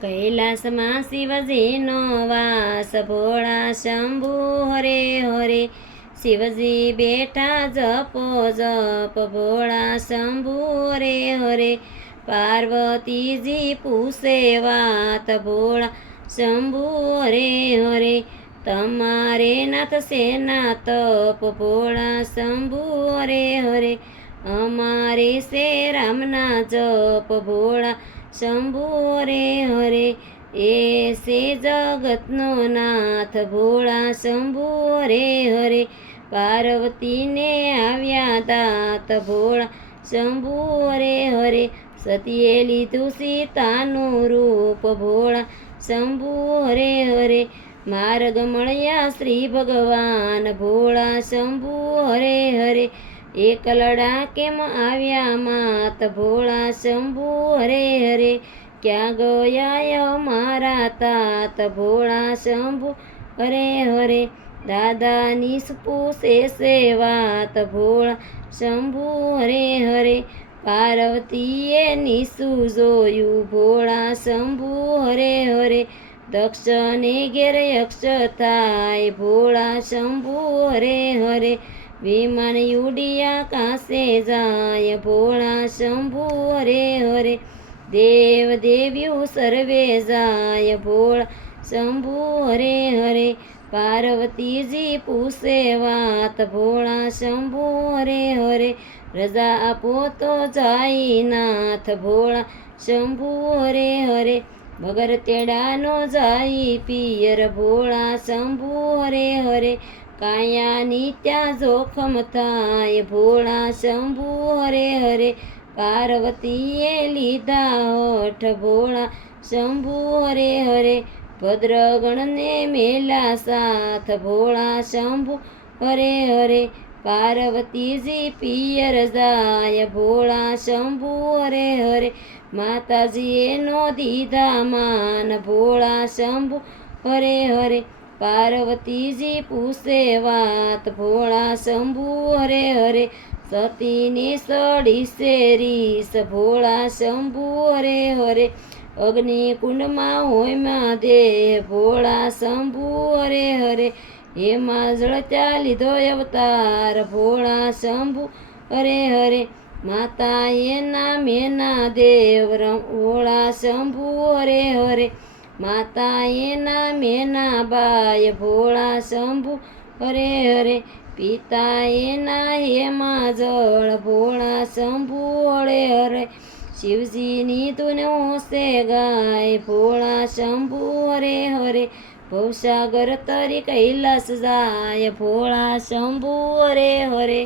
કૈલાસમાં શિવજીનો વાસ ભોળા શંભુ હરે હરે શિવજી બેઠા જપો જપ ભોળા શંભુ હરે હરે પાર્વતીજી પૂછે વાત ભોળા શંભુ હરે હરે તમારે નાથ સેના તપ ભોળા શંભુ હરે હરે અમારે સે રામના જપ ભોળા શંભુ હરે હરે એ સે જગતનો નાથ ભોળા શંભુ હરે હરે પાર્વતીને આવ્યા દાત ભોળા શંભુ હરે હરે સતીએ લીધું સીતાનું રૂપ ભોળા શંભુ હરે હરે માર્ગ મળ્યા શ્રી ભગવાન ભોળા શંભુ હરે હરે એકલડા કેમ આવ્યા માત ભોળા શંભુ હરે હરે ક્યાં ગયા મારા તાત ભોળા શંભુ હરે હરે દાદાની પૂછે છે વાત ભોળા શંભુ હરે હરે પાર્વતીએ નીસુ જોયું ભોળા શંભુ હરે હરે દક્ષને ઘેર યક્ષ થાય ભોળા શંભુ હરે હરે વિમાન ઉડિયા કાશે જાય ભોળા શંભુ હરે હરે દેવ દેવ્યું સર્વે જાય ભોળા શંભુ હરે હરે પાર્વતીજી પૂછે વાત ભોળા શંભુ હરે હરે રજા આપો તો જાય નાથ ભોળા શંભુ હરે હરે વગર તેડાનો જાય પિયર ભોળા શંભુ હરે હરે કાયાની ત્યાં જોખમ થાય ભોળા શંભુ હરે હરે પાર્વતીએ લીધા હોઠ ભોળા શંભુ હરે હરે ભદ્રગણને મેલા સાથ ભોળા શંભુ હરે હરે પાર્વતીજી પિયર જાય ભોળા શંભુ હરે હરે માતાજીએ નો દીધા માન ભોળા શંભુ હરે હરે પાર્વતીજી પૂછે વાત ભોળા શંભુ હરે હરે સતીની સડી શેરીસ ભોળા શંભુ હરે હરે અગ્નિકુંડમાં હોયમાં દેહ ભોળા શંભુ હરે હરે એમાં જળત્યા લીધો અવતાર ભોળા શંભુ હરે હરે માતા એના મેના દેવ ભોળા શંભુ હરે હરે માતા એના મેના બાય ભોળા શંભુ હરે હરે પિતા એના હેમાં જળ ભોળા શંભુ હરે હરે શિવજીની તુને હોશે ગાય ભોળા શંભુ હરે હરે ભવસાગર તરી કૈલાસ જાય ભોળા શંભુ હરે હરે।